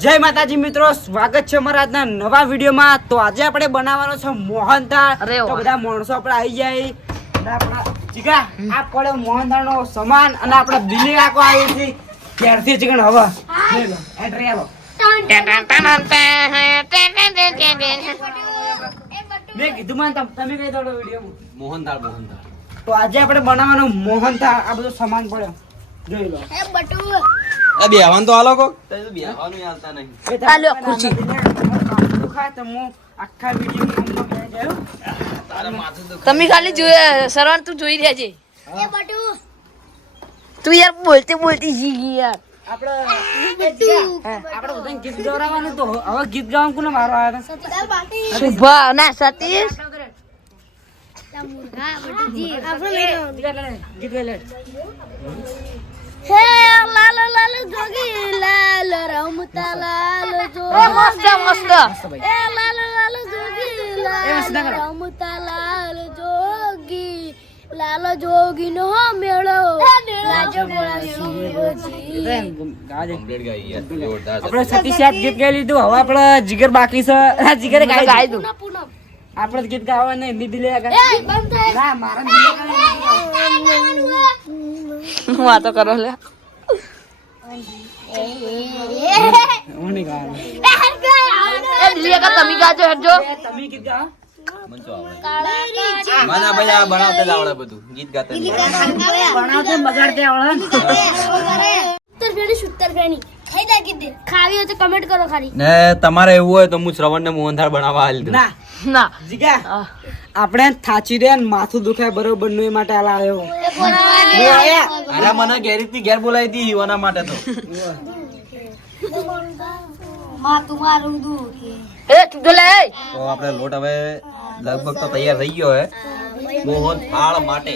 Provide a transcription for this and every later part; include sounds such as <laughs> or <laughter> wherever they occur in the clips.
જય માતાજી મિત્રો સ્વાગત છે અમારા આજના નવા વિડીયોમાં. તો આજે આપણે બનાવવાનો છે મોહનથાળ. તો બધા માણસો આપણે આવી જાય. અને આપણા જીગા આ પડ્યો મોહનથાળનો સામાન અને આપણે દિલ્હી આખો આવી છે ક્યારથી ચીકણ હવે. મેં કીધું મને તમે કઈ દોડો વિડીયોમાં. મોહનથાળ મોહનથાળ. તો આજે આપણે બનાવવાનો મોહનથાળ. આ બધો સામાન પડ્યો. જોઈ લો. બેહવાન તો કોક. તો બેહવાનું આલતા નહીં. એ તો આ લ્યો, આપણે ખુરશી. તમે ખાલી જોયે સરવણ તું જોઈ રહેજે. તું યાર બોલતી બોલતી શીખી યાર? શુભા ના સતીશ. ગીત. હે લાલ લાલો જોગી લાલ રમતા લાલ જોગી. મસ્ત મસ્ત. લાલો લાલો જોગી લાલ રમતા લાલ જોગી. લાલ જોગી નો મેળો. છે. આપણે સતી સાહેબ ગીત ગાઈ લીધું. હવે આપણે જીગર બાકી છે. આ જીગરે ગાઈ ગાઈ. દઉં. આપણે જ ગીત ગાવા નહીં થાય. ના મારા હું વાતો કરો લે તમે ગાજો હેડજો તમે ગીત ગાઓ. મને તો આવડે. મને ભાઈ આ બનાવતા જ આવડે બધું ગીત ગાતા નહીં આવડે. ભણાવતે ને બગાડતે આવડે ને. ઉત્તર ફેણી સુત્તર ફેણી ખાઈ જા કીધી ખાવી હોય તો કમેન્ટ કરો ખાલી. ને તમારે એવું હોય તો હું શ્રવણ ને મોહનથાળ બનાવવા હાલ દઉં ના ના. જીગા. આપણે થાચી રે ને માથું દુખાય બરોબરનું એ માટે હાલ આવ્યો અરે મને ઘેરી થી ઘેર બોલાવી હતી એના માટે તો. માં મારું દુખે એ ચૂજો લે. તો આપણે લોટ હવે લગભગ તો તૈયાર થઈ ગયો હે. મોહનથાળ માટે.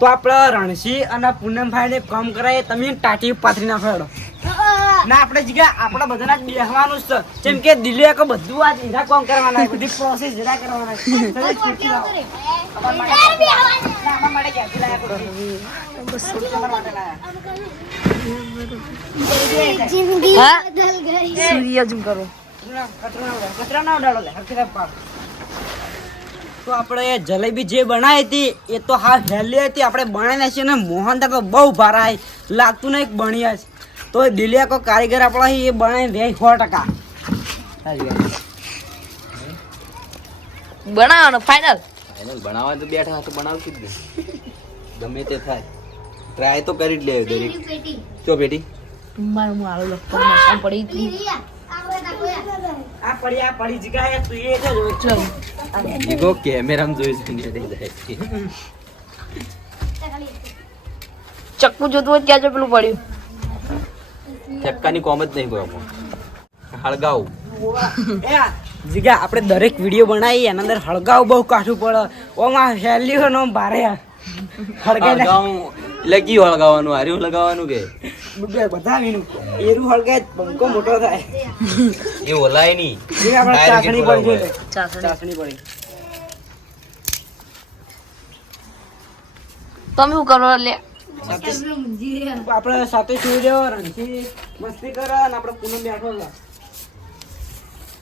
તો આપણે રણસી અને પૂનમભાઈ ને કામ કરાય તમે ટાટી પાથરી નાખો હેડો. ના આપણે જીગા આપણા બધાના જ બેહવાનું છે જેમ કે દિલ્હી આખો બધું આ હીરા કોમ કરવાના છે, બધી પ્રોસેસ હીરા કરવાના છે. <laughs> તમે ખુરશી લાવો. અમારા માટે ના, અમારા માટે ક્યાંથી લાયા ખુરશી? ખુરશી તમારા માટે લાયા. જિંદગી બદલ ગઈ સૂર્ય ઝૂમ કરો કચરો ના ઉડાડો, કચરો ના ઉડાડો લે, હરખી પાડ. તો આપણે એ જલેબી જે બનાવી હતી એ તો હા હેલી હતી આપણે બનાવી નાખી ને મોહન તો બહુ ભારાય લાગતું નહીં બણ્યા છે તો એ દિલિયા કો કારીગર આપણા એ બનાવી દે સો ટકા. બનાવવાનો ફાઇનલ ફાઇનલ બનાવવા તો બેઠા તો બનાવશું જ ને. ગમે તે થાય. ટ્રાય તો કરી જ લે દરેક. ચો બેટી મારું હું આલો લખતો પડી હતી રિયા આ પડી આ પડી જગ્યાએ તું એ જ. ચલ. ઈગો કેમેરામાં જોઈ જાય ચક્કુ જોતું હોય ક્યાં જ પેલું પડ્યું? ચક્કાની કોમ જ નહીં કોઈ આપણું. હળગાવું. જીગા આપણે દરેક વીડિયો બનાવી એના અંદર હળગાવ બહુ કાઠું પડે. ઓમાં હેલી નો ભારે હળગાવ. એટલે કયું હળગાવવાનું? હાર્યું લગાવવાનું કે? બધા એરું હળગાય બંકો મોટો થાય. એ ઓલાય નહીં. ચાસણી પડી ચાસણી પડી. તમે શું કરો લે આપણે સાથે સુઈ રહ્યો રણથી મસ્તી કરે અને આપણે પૂનમ બેઠો છે.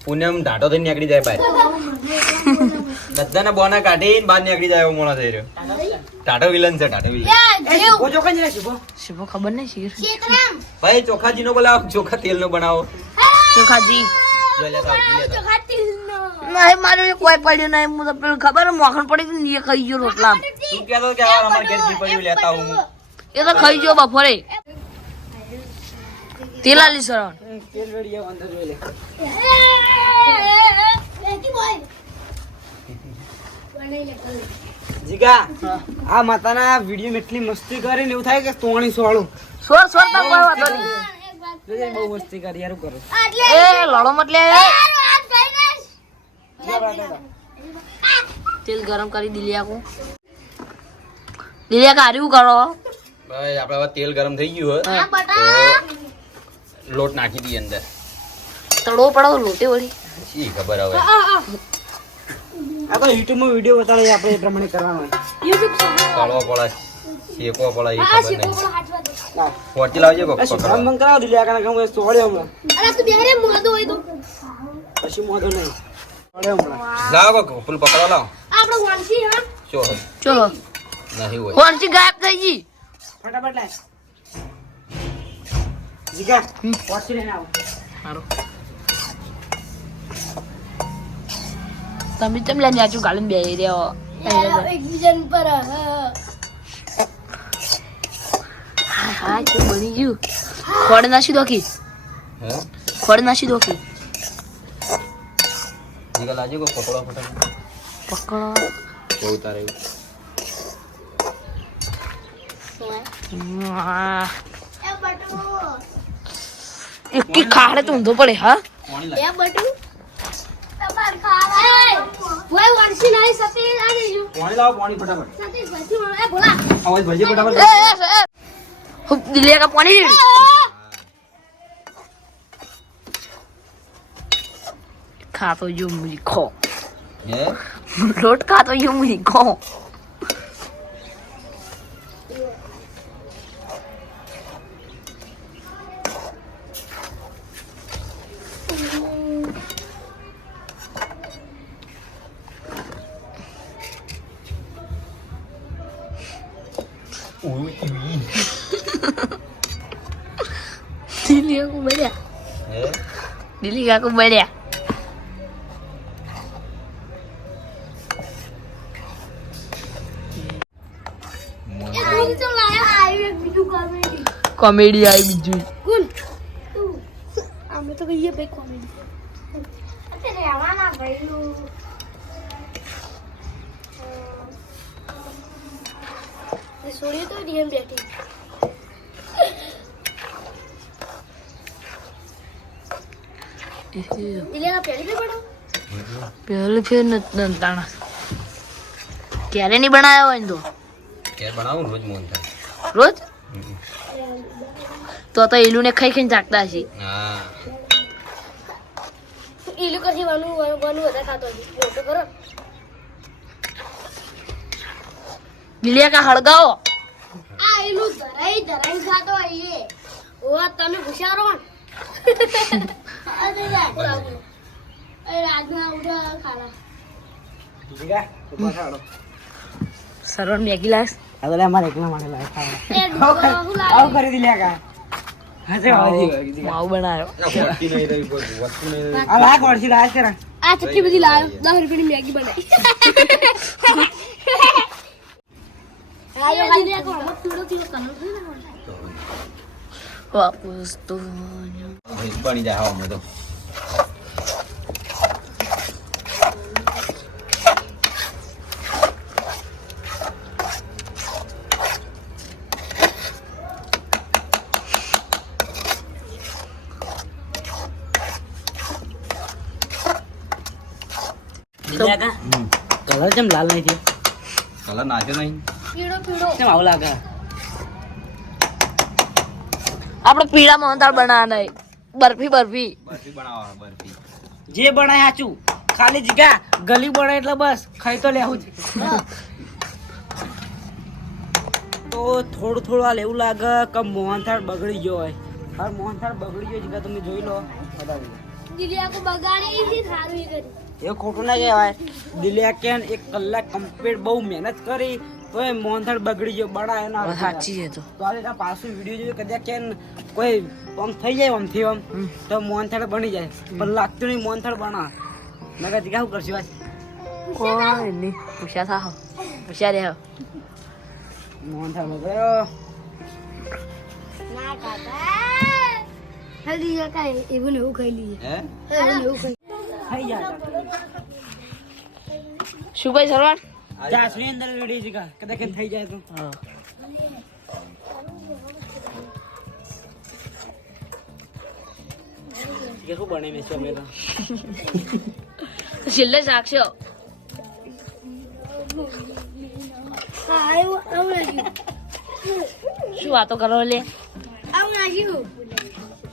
પૂનમ ઢાટો થઈને નીકળી જાય બાય બધાને બોના કાઢીને બહાર નીકળી જાય એવો મોણો થઈ રહ્યો. ટાટો વિલન છે ટાટો વિલન એ શીખો ચોખા જાય રે, શીખો. ખબર નહીં શીર ભાઈ ચોખાજી. નો બોલાવો ચોખા તેલ નો બનાવો ચોખાજી નહીં મારું કોઈ પડ્યું નહીં. હું તો પેલું ખબર મોખણ પડી ને એ ખાઈ ગયો રોટલા તું કહેતો કે અમારા ઘેર જી પડ્યું લેતા હું. એ તો ખાઈ ગયો બપોરે તેલાલી કલ જીગા આ માતાના વીડિયો એટલી મસ્તી કરીને એવું થાય કે તોણી સોળું. સોર સોર તો કોઈ વાંધો નહીં. બહુ મસ્તી કરી યાર કરો. એ લડો મત લે. તારો હાથ ગઈ ને તેલ ગરમ કરી દિલિયા કો દિલિયા કાર્યું કરો. આપણે હવે તેલ ગરમ થઈ ગયું હોય તો લોટ નાખી દઈએ અંદર. તળવો પડો લોટે વળી. શી ખબર હવે. આ તો યુટ્યુબમાં વીડિયો બતાડે આપણે એ પ્રમાણે કરવાનું. હોય યુટ્યુબ તળવો પડે શેકો પડે એ ખબર નહીં. બોલો હાચવા દે. ના. લાવજે કોક પકડો બંધ કરાવો દિલ્યા કારણ કે હું સોળ્યો હમણાં. અરે તું બેરે મોદો હોય તો. પછી મોદો નહીં. સોળે હમણાં. લાવ કોક ફૂલ પકડો લાવ. આપણો વાંસી હા. ચો ચો નહીં હોય. વાંસી ગાયબ થઈ ગઈ. ફટાફટ લાય. જીગા પોછી લઈને આવો. સારું તમે કેમ લઈને આજુ ગાળીને બેહી રહ્યો? એકબીજા પર. હા. તો બની ગયું. ખોડ નાશી દોખી. હે? ખોડ નાશી દોખી. જીગા લાવજે કો પકડો ફટાફટ પકડો. બહુ તારે એવું. વાહ. એ બટુ એકી ખાડે તો ઊંધો પડે હા. એ બટુ તમાર ખાવા ઓય વર્ષી નહીં સતી આ દેજો પાણી લાવો પાણી ફટાફટ સતી સતી એ ભોલા આવાજ ભજી ફટાફટ એ એ હું દિલિયા કા પાણી રેડી ખાતો જો મુજી ખો. હે? લોટ ખાતો જો મુજી ખો. દિલિયા કો બળ્યા હે દિલિયા કો બળ્યા કોમેડી કોમેડી આવી બીજું કોણ અમે તો કહીએ ભાઈ કોમેડી અત્યારે આવવાના એ છોડીએ તો ડીએમ બેઠી પહેલી ફેર નથી તાણા ક્યારે નહીં બનાવ્યો હોય ને તો? ક્યારે બનાવું? રોજ મોન થાય રોજ? તો તો એલું ને ખાઈ ખાઈને જાગતા હશે. હા. ઈલું કરશે વાનું વાનું વાનું વધારે ખાતો હશે. મોટો કરો. દિલિયા કા હળગાવો. આ ઈલુ ધરાઈ ધરાઈ ખાતો હોય એ ઓવા તમે હુશારો ને. <laughs> અરે યાર એ રાજના ઉડા ખાના જીગા ઉપર ચાલો સરવણ મેગી લાસ આ તો લે અમારે એકલા માટે લાય ખાવા. આવું કરી દિલ્યા કા. હા છે માવ બનાવ્યો. આ વસ્તી નહીં રહી કોઈ વસ્તુ નહીં રહી. આ લાગ વળસી લાય છે આ ચટણી બધી લાવ્યો દસ રૂપિયાની મેગી બનાવી. <laughs> હાલો ખાલી થોડો થોડો કલર વાપસ તો બની જાય હવામાં તો દિલ્યા કા કલર કેમ લાલ નહીં થયો કલર નાખ્યો નહીં પીળો પીળો કેમ આવું લાગે આપણે પીળા મોહનથાળ બનાવવાના. બરફી બરફી. બરફી બનાવવા બરફી. જે બનાય સાચું ખાલી જગ્યા ગલી બને એટલે બસ ખાઈ તો લેવું જ. તો થોડું થોડું હાલ એવું લાગે કે મોહનથાળ બગડી ગયો હોય. હા મોહનથાળ બગડી ગયો જગ્યા તમે જોઈ લો. બગાડી એ એવું ખોટું ના કહેવાય. દિલિયા કેન એક કલાક કમ્પ્લીટ બહુ મહેનત કરી તો એ મોહનથાળ બગડી ગયો બડા એના સાચી છે તો. તો પાછું વીડિયો જોયું કદાચ કે કોઈ આમ થઈ જાય આમથી આમ તો મોહનથાળ બની જાય. પણ લાગતું નહીં મોહનથાળ બના. નગર જીગા શું કરશું આજ કોઈ નહીં. પૂછ્યા થા પૂછ્યા રે મોહનથાળ બગડ્યો. ના કાકા. હલ્દી કાઈ એવું ને એવું ખાઈ લીએ હે? એવું ને એવું ખાઈ થઈ જા. શું ભાઈ સરવાણ જાસની અંદર રેડી કા કદાચ થઈ જાય તો. હા. કે શું બને મેં અમે તો? છેલ્લે સાક્ષો શું વાતો કરો લે? આવું નાખ્યું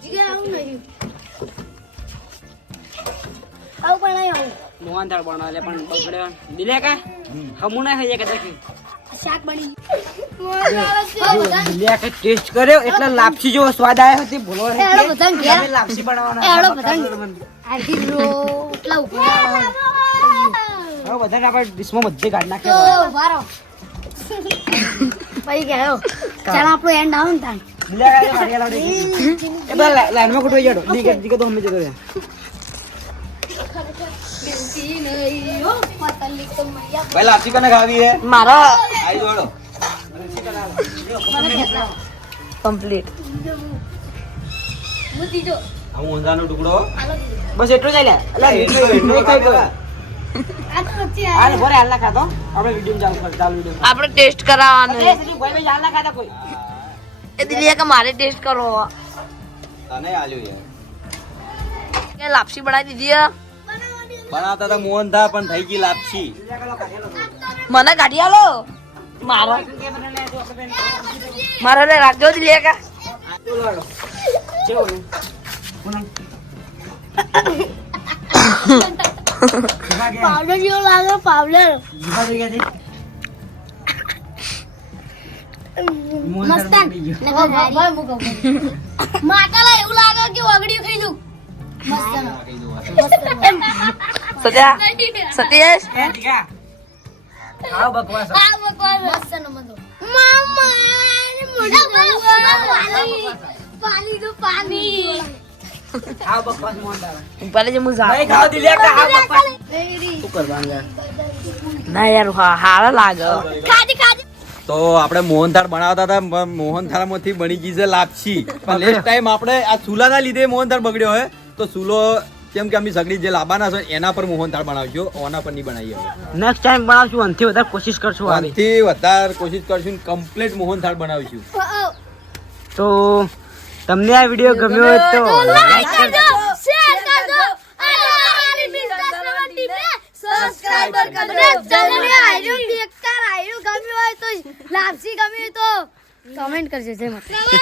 જીગા આવું. નાખ્યું આવું મોહન મોહનથાળ બનાવે પણ બગડ્યો દિલે કા? હમું ના થઈ જાય શાક બની ટેસ્ટ કર્યો એટલે લાપસી જેવો સ્વાદ આવ્યો હતી બોલો એડો બધાને ઘેર. લાપસી બનાવવાના એડો બધાને. મને. રોટલા ઉપર હવે બધાને આપણે ડીશમાં બધી કાઢી નાખ્યા વારો ગયો ચાલ આપણો એન્ડ આવું ને તાણ દિલિયા કાંઈ કાઢી આલો નહીં. એ બધા લા- લાઈનમાં કૂટવાઈ જાડો. નહીં કે- નહીં તો અમે જતો રહે. ભાઈ લાપસી કને ખાવી હે? મારો. આઈ જોડો કમ્પ્લીટ આ ઊંધાનો ટુકડો. બસ એટલું જ આલ્યા. અલા, એટલું- ખાઈ ગયો. આ તો વચ્ચે હાલે, ભરે હાલ ખાતો. આપણે વીડિયો ચાલુ કર ચાલુ વીડિયો આપણે ટેસ્ટ કરાવવાનો એ સીધી ભાઈ ભાઈ હાલ ખાતા કોઈ. એ દિલિયા કે મારે ટેસ્ટ કરો તને આલ્યો યાર. કે લાપસી બનાવી દીધી હે? બનાવતા તો મોહન થા પણ થઈ ગઈ લાપસી મને કાઢી આલો મારો મારો ને રાખજો કા? પૂનમ. જીભા ગયા. પાવડર જેવો લાગે પાવડર મસ્તાન એવું લાગે કે વગડ્યું ખાઈ લઉં સત્યા? સતીશ તો? ના આપણે મોહનથાળ બનાવતા હતા મ- મોહનથાળમાંથી બની ગઈ છે લાપસી. પણ નેક્સ્ટ ટાઈમ આપણે આ ચૂલાના લીધે મોહનથાળ બગડ્યો હોય તો ચૂલો કેમ કે અમે સગડી જે લાવવાના છે એના પર મોહનથાળ બનાવજો ઓના પર નહીં બનાવીએ નેક્સ્ટ ટાઈમ બનાવશું અંતે વધારે કોશિશ કરશું અંતે આનાથી વધારે કોશિશ કરશું કમ્પ્લીટ મોહનથાળ બનાવીશું. તો તમને આ વીડિયો ગમ્યો હોય તો લાઈક કરજો. શેર કરજો અને અમારી મિસ્ટર નંબર ટીમને સબસ્ક્રાઇબર કરજો. ચેનલ આયુ દેખતા આયુ ગમ્યો હોય તો લાપસી ગમ્યો તો કમેન્ટ કરજો જય માતા